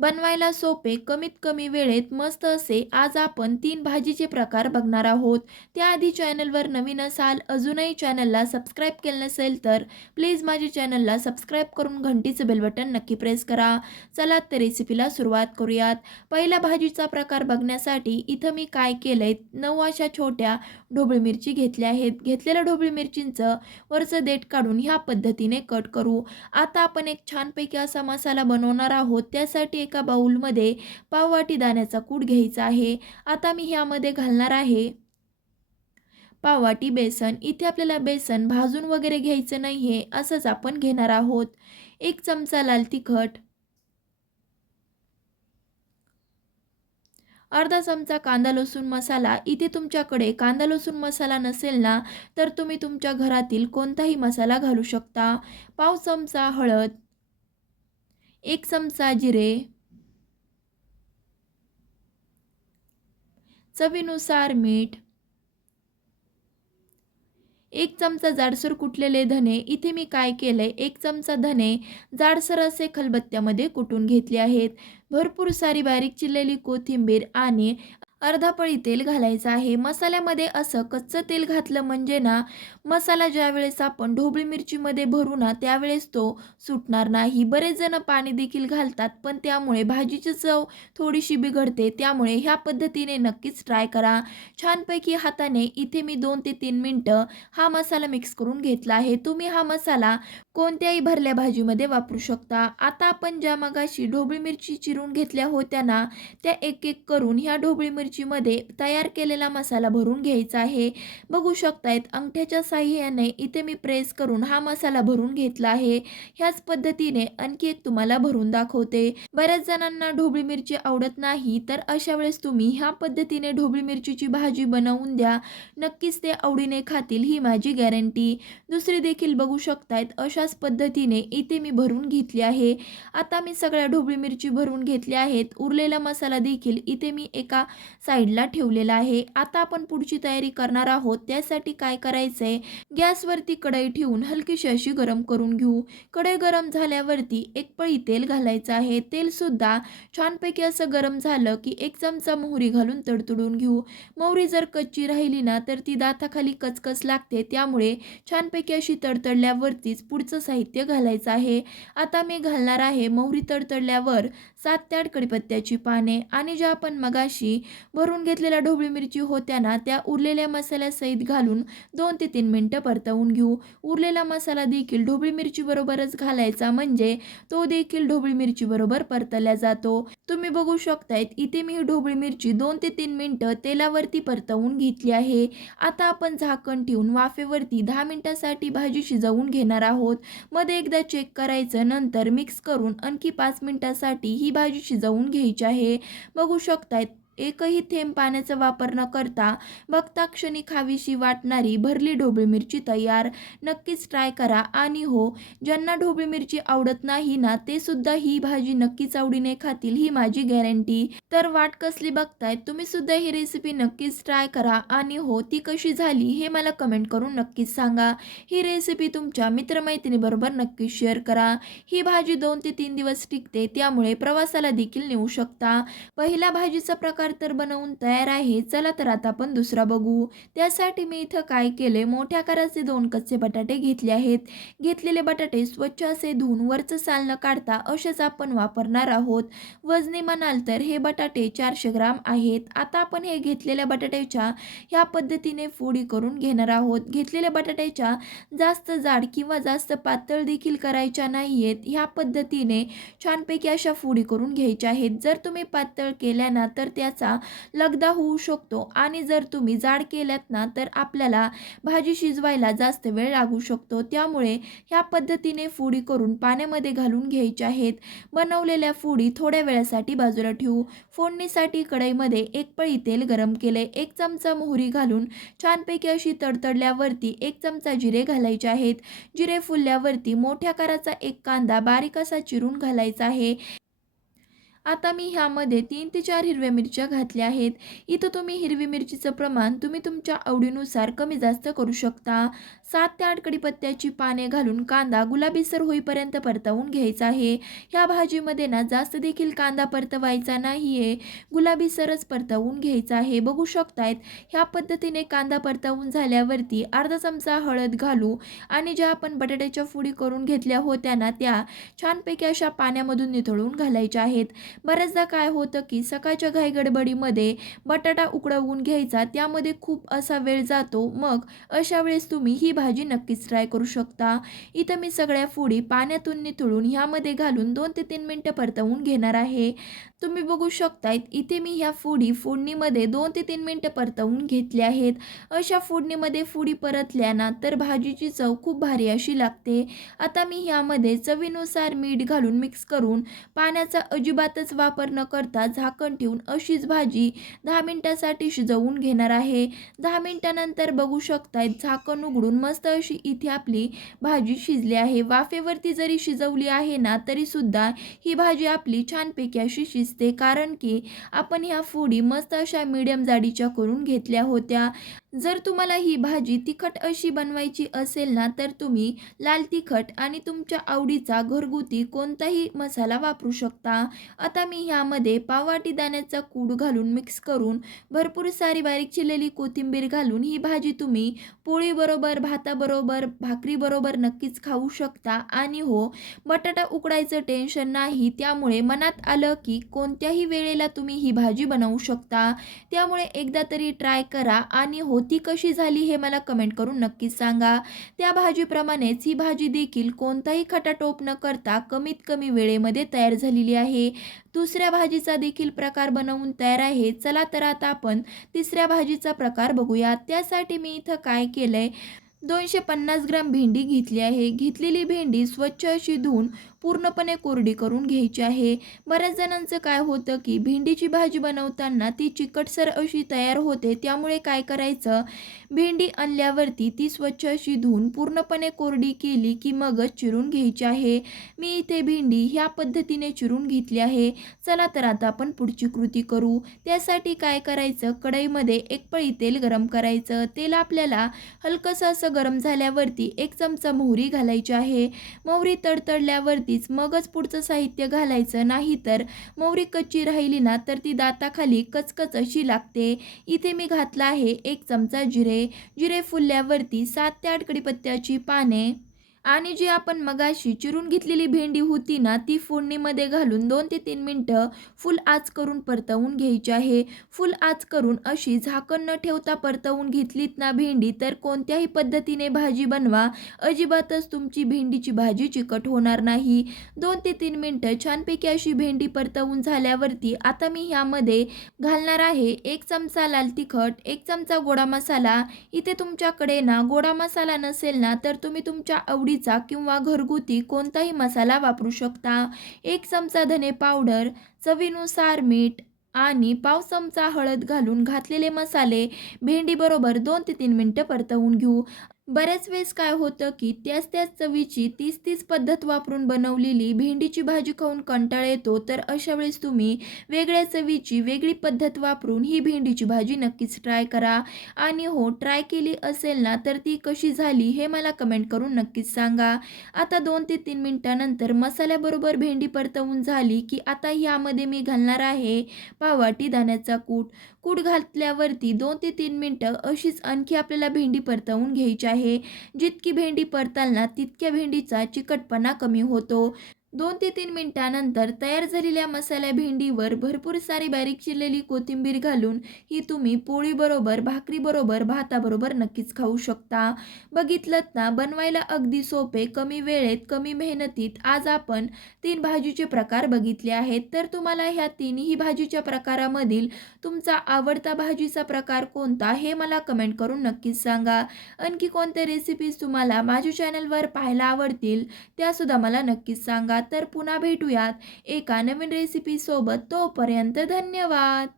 बनवायला सोपे कमीत कमी वेळेत मस्त असे आज आपण तीन भाजीचे प्रकार बघणार आहोत. त्याआधी चॅनलवर नवीन असाल अजूनही चॅनलला सबस्क्राईब केलं नसेल तर प्लीज माझ्या चॅनलला सबस्क्राईब करून घंटीचं बेलबटन नक्की प्रेस करा. चला तर रेसिपीला सुरुवात करूयात. पहिल्या भाजीचा प्रकार बघण्यासाठी इथं मी काय केलंय नऊ अशा छोट्या ढोबळी मिरची घेतल्या आहेत. घेतलेल्या ढोबळी मिरचींचं वरचं देठ काढून ह्या पद्धतीने कट करू. आता आपण एक छानपैकी असा मसाला बनवणार आहोत. त्यासाठी एका बाऊलमध्ये पाववाटी दाण्याचा कूट घ्यायचा आहे. आता मी ह्यामध्ये घालणार आहे. पाववाटी बेसन. इथे आपल्याला बेसन भाजून वगैरे घ्यायचं नाही आहे असंच आपण घेणार आहोत. एक चमचा लाल तिखट. अर्धा चमचा कांदा लसूण मसाला. इथे तुमच्याकडे कांदा लसूण मसाला नसेल ना तर तुम्ही तुमच्या घरातील कोणताही मसाला घालू शकता. पाव चमचा हळद. एक चमचा जिरे. चवीनुसार मीठ एक चमचा जाडसर कुटलेले धने. इथे मी काय केलंय? एक चमचा धने जाडसर असे खलबत्त्यामध्ये कुटून घेतले आहेत. भरपूर सारी बारीक चिरलेली कोथिंबीर आणि अर्धा पळी तेल घालायचं आहे. मसाल्यामध्ये असं कच्चं तेल घातलं म्हणजे ना मसाला ज्या वेळेस आपण ढोबळी मिरचीमध्ये भरू ना त्यावेळेस तो सुटणार नाही. बरेच जण पाणी देखील घालतात पण त्यामुळे भाजीची चव थोडीशी बिघडते. त्यामुळे ह्या पद्धतीने नक्कीच ट्राय करा. छानपैकी हाताने इथे मी दोन ते तीन मिनटं हा मसाला मिक्स करून घेतला आहे. तुम्ही हा मसाला कोणत्याही भरल्या भाजीमध्ये वापरू शकता. आता आपण ज्या मगाशी ढोबळी मिरची चिरून घेतल्या होत्या ना त्या एक एक करून ह्या ढोबळी मिरचीमध्ये तयार केलेला मसाला भरून घ्यायचा आहे. बघू शकतायत अंगठ्याच्या साह्याने इथे मी प्रेस करून हा मसाला भरून घेतला आहे. ह्याच पद्धतीने आणखी एक तुम्हाला भरून दाखवते. बऱ्याच जणांना ढोबळी मिरची आवडत नाही तर अशा वेळेस तुम्ही ह्या पद्धतीने ढोबळी मिरचीची भाजी बनवून द्या. नक्कीच ते आवडीने खातील ही माझी गॅरंटी दुसरी देखील बघू शकतायत अशाच पद्धतीने इथे मी भरून घेतली आहे. आता मी सगळ्या ढोबळी मिरची भरून घेतल्या आहेत. उरलेला मसाला देखील इथे मी एका साईडला ठेवलेला आहे. आता आपण पुढची तयारी करणार आहोत. त्यासाठी काय करायचं आहे गॅसवरती कढई ठेवून हलकीशी अशी गरम करून घेऊ. कढई गरम झाल्यावरती एक पळी तेल घालायचं आहे. तेलसुद्धा छानपैकी असं गरम झालं की एक चमचा मोहरी घालून तडतडून घेऊ. मोहरी जर कच्ची राहिली ना तर ती दाताखाली कचकच लागते. त्यामुळे छानपैकी अशी तडतडल्यावरतीच पुढचं साहित्य घालायचं आहे. आता मी घालणार आहे मोहरी तडतडल्यावर सात ते आठ कडीपत्त्याची पाने आणि ज्या आपण मगाशी भरून घेतलेल्या ढोबळी मिरची होत्या ना त्या उरलेल्या मसाल्यासहित घालून दोन ते तीन मिनटं परतवून घेऊ. उरलेला मसाला देखील ढोबळी मिरचीबरोबरच घालायचा म्हणजे तो देखील ढोबळी मिरचीबरोबर परतल्या जातो. तुम्ही बघू शकतायत इथे मी ही ढोबळी मिरची दोन ते तीन मिनटं तेलावरती परतवून घेतली आहे. आता आपण झाकण ठेवून वाफेवरती दहा मिनटासाठी भाजी शिजवून घेणार आहोत. मध्ये एकदा चेक करायचं नंतर मिक्स करून आणखी पाच मिनिटासाठी ही भाजी शिजवून घ्यायची आहे. बघू शकतायत एकही थेंब पाण्याचा वापर न करता बघता क्षणी खावीशी वाटणारी भरली ढोबळी मिरची तयार. नक्कीच ट्राय करा. आणि हो ज्यांना ढोबळी मिरची आवडत नाही ना ते सुद्धा ही भाजी नक्कीच आवडीने खातील ही माझी गॅरंटी तर वाट कसली बघताय? तुम्ही सुद्धा ही रेसिपी नक्कीच ट्राय करा. आणि हो ती कशी झाली हे मला कमेंट करून नक्कीच सांगा. ही रेसिपी तुमच्या मित्रमैत्रिणीबरोबर नक्कीच शेअर करा. ही भाजी दोन ते तीन दिवस टिकते त्यामुळे प्रवासाला देखील नेऊ शकता. पहिला भाजीचा प्रकार तर बनवून तयार आहे. चला तर आता आपण दुसरा बघू. त्यासाठी मी इथं काय केले मोठ्या आकाराचे दोन कच्चे बटाटे घेतले आहेत. घेतलेले बटाटे स्वच्छ असे धुवून वरचं साल न काढता असेच आपण वापरणार आहोत. वजनी म्हणाल तर हे बटाटे चारशे ग्राम आहेत. आता आपण हे घेतलेल्या बटाट्याच्या ह्या पद्धतीने फोडी करून घेणार आहोत. घेतलेल्या बटाट्याच्या जास्त जाड किंवा जास्त पातळ देखील करायच्या नाही आहेत ह्या पद्धतीने छानपैकी अशा फोडी करून घ्यायच्या आहेत. जर तुम्ही पातळ केल्या ना तर त्याच लगदा होऊ शकतो. आणि जर तुम्ही जाड केल्यात ना तर आपल्याला भाजी शिजवायला जास्त वेळ लागू शकतो. त्यामुळे ह्या पद्धतीने फोडी करून पाण्यामध्ये घालून घ्यायच्या आहेत. बनवलेल्या फोडी थोड्या वेळासाठी बाजूला ठेवू. फोडणीसाठी कढईमध्ये एक पळी तेल गरम केले. एक चमचा मोहरी घालून छानपैकी अशी तडतडल्यावरती एक चमचा जिरे घालायचे आहेत. जिरे फुलल्यावरती मोठ्या आकाराचा एक कांदा बारीक असा चिरून घालायचा आहे. आता मी ह्यामध्ये तीन ते चार हिरव्या मिरच्या घातल्या आहेत. इथं तुम्ही हिरवी मिरचीचं प्रमाण तुम्ही तुमच्या आवडीनुसार कमी जास्त करू शकता. सात ते आठ कडीपत्त्याची पाने घालून कांदा गुलाबीसर होईपर्यंत परतवून घ्यायचा आहे. ह्या भाजीमध्ये ना जास्त देखील कांदा परतवायचा नाही आहे गुलाबीसरच परतवून घ्यायचा आहे. बघू शकतायत ह्या पद्धतीने कांदा परतवून झाल्यावरती अर्धा चमचा हळद घालू आणि ज्या आपण बटाट्याच्या फुडी करून घेतल्या होत्या ना त्या छानपैकी अशा पाण्यामधून निथळून घालायच्या आहेत. बऱ्याचदा काय होतं की सकाळच्या घाईगडबडीमध्ये बटाटा उकडवून घ्यायचा त्यामध्ये खूप असा वेळ जातो. मग अशा वेळेस तुम्ही ही भाजी नक्कीच ट्राय करू शकता. इथं मी सगळ्या फोडी पाण्यातून निथळून ह्यामध्ये घालून दोन ते तीन मिनटं परतवून घेणार आहे. तुम्ही बघू शकता इथे मी ह्या फोडी फोडणीमध्ये दोन ते तीन मिनटं परतवून घेतल्या आहेत. अशा फोडणीमध्ये फोडी परतल्या ना तर भाजीची चव खूप भारी अशी लागते. आता मी ह्यामध्ये चवीनुसार मीठ घालून मिक्स करून पाण्याचा अजिबात तेलातच वापर न करता झाकण ठेवून अशीच भाजी दहा मिनटासाठी शिजवून घेणार आहे. दहा मिनटानंतर बघू शकताय झाकण उघडून मस्त अशी इथे आपली भाजी शिजली आहे. वाफेवरती जरी शिजवली आहे ना तरी सुद्धा ही भाजी आपली छानपैकी अशी शिजते. कारण की आपण ह्या फोडी मस्त अशा मीडियम जाडीच्या करून घेतल्या होत्या. जर तुम्हाला ही भाजी तिखट अशी बनवायची असेल ना तर तुम्ही लाल तिखट आणि तुमच्या आवडीचा घरगुती कोणताही मसाला वापरू शकता. आता मी ह्यामध्ये पाववाटी दाण्याचा कूड घालून मिक्स करून भरपूर सारी बारीक चिरलेली कोथिंबीर घालून ही भाजी तुम्ही पोळीबरोबर भाताबरोबर भाकरीबरोबर नक्कीच खाऊ शकता. आणि हो बटाटा उकडायचं टेन्शन नाही. त्यामुळे मनात आलं की कोणत्याही वेळेला तुम्ही ही भाजी बनवू शकता. त्यामुळे एकदा तरी ट्राय करा. आणि हो ती कशी झाली हे मला कमेंट करून नक्कीच सांगा. त्या भाजीप्रमाणेच ही भाजी देखील कोणताही खटाटोप न करता कमीत कमी वेळेमध्ये तयार झालेली आहे. दुसऱ्या भाजीचा देखील प्रकार बनवून तयार आहे. चला तर आता आपण तिसऱ्या भाजीचा प्रकार बघूया. त्यासाठी मी इथं काय केलंय? दोनशे पन्नास ग्राम भेंडी घेतली आहे. घेतलेली भेंडी स्वच्छ अशी धुवून पूर्णपणे कोरडी करून घ्यायची आहे. बऱ्याच जणांचं काय होतं की भेंडीची भाजी बनवताना ती चिकटसर अशी तयार होते त्यामुळे काय करायचं? भेंडी आणल्यावरती ती स्वच्छ अशी धुवून पूर्णपणे कोरडी केली की मगच चिरून घ्यायची आहे. मी इथे भेंडी ह्या पद्धतीने चिरून घेतली आहे. चला तर आता आपण पुढची कृती करू. त्यासाठी काय करायचं? कढईमध्ये एक पळी तेल गरम करायचं. तेल आपल्याला हलकंसं असं गरम झाल्यावरती एक चमचा मोहरी घालायची आहे. मोहरी तडतडल्यावरतीच मगच पुढचं साहित्य घालायचं नाही तर मोहरी कच्ची राहिली ना तर ती दाताखाली कचकच अशी लागते. इथे मी घातला आहे एक चमचा जिरे. जिरे फुलल्यावरती सात ते आठ कडीपत्त्याची पाने. आणि जी आपण मगाशी चिरून घेतलेली भेंडी होती ना ती फोडणीमध्ये घालून दोन ते तीन मिनटं फुल आच करून परतवून घ्यायची आहे. फुल आच करून अशी झाकण न ठेवता परतवून घेतलीत ना भेंडी तर कोणत्याही पद्धतीने भाजी बनवा. अजिबातच तुमची भेंडीची भाजी चिकट होणार नाही. दोन ते तीन मिनटं छानपैकी अशी भेंडी परतवून झाल्यावरती आता मी ह्यामध्ये घालणार आहे एक चमचा लाल तिखट एक चमचा गोडा मसाला. इथे तुमच्याकडे ना गोडा मसाला नसेल ना तर तुम्ही तुमच्या आवडी आवडीचा किंवा घरगुती कोणताही मसाला वापरू शकता. एक चमचा धने पावडर चवीनुसार मीठ आणि पाव चमचा हळद घालून घातलेले मसाले भेंडीबरोबर दोन ते तीन मिनटं परतवून घेऊ. बऱ्याच वेळेस काय होतं की त्याच त्याच चवीची तीच तीच पद्धत वापरून बनवलेली भेंडीची भाजी खाऊन कंटाळ येतो. तर अशा वेळेस तुम्ही वेगळ्या चवीची वेगळी पद्धत वापरून ही भेंडीची भाजी नक्कीच ट्राय करा. आणि हो ट्राय केली असेल ना तर ती कशी झाली हे मला कमेंट करून नक्कीच सांगा. आता दोन ते तीन मिनटानंतर मसाल्याबरोबर भेंडी परतवून झाली की आता ह्यामध्ये मी घालणार आहे पावाटी दाण्याचा कूट. कूट घातल्यावरती दोन ते तीन मिनटं अशीच आणखी आपल्याला भेंडी परतवून घ्यायची आहे. जितकी भेंडी परतालना तितक्या भेंडीचा चिकटपणा कमी होतो. दोन ते तीन मिनिटानंतर तयार झालेल्या मसाल्या भेंडीवर भरपूर सारी बारीक चिरलेली कोथिंबीर घालून ही तुम्ही पोळीबरोबर भाकरीबरोबर भाताबरोबर नक्कीच खाऊ शकता. बघितलं ना बनवायला अगदी सोपे कमी वेळेत कमी मेहनतीत आज आपण तीन भाजीचे प्रकार बघितले आहेत. तर तुम्हाला ह्या तिन्ही भाजीच्या प्रकारामधील तुमचा आवडता भाजीचा प्रकार कोणता हे मला कमेंट करून नक्कीच सांगा. आणखी कोणत्या रेसिपीज तुम्हाला माझ्या चॅनलवर पाहायला आवडतील त्यासुद्धा मला नक्कीच सांगा. तर पुन्हा भेटूयात एका नवीन रेसिपीसोबत तोपर्यंत धन्यवाद.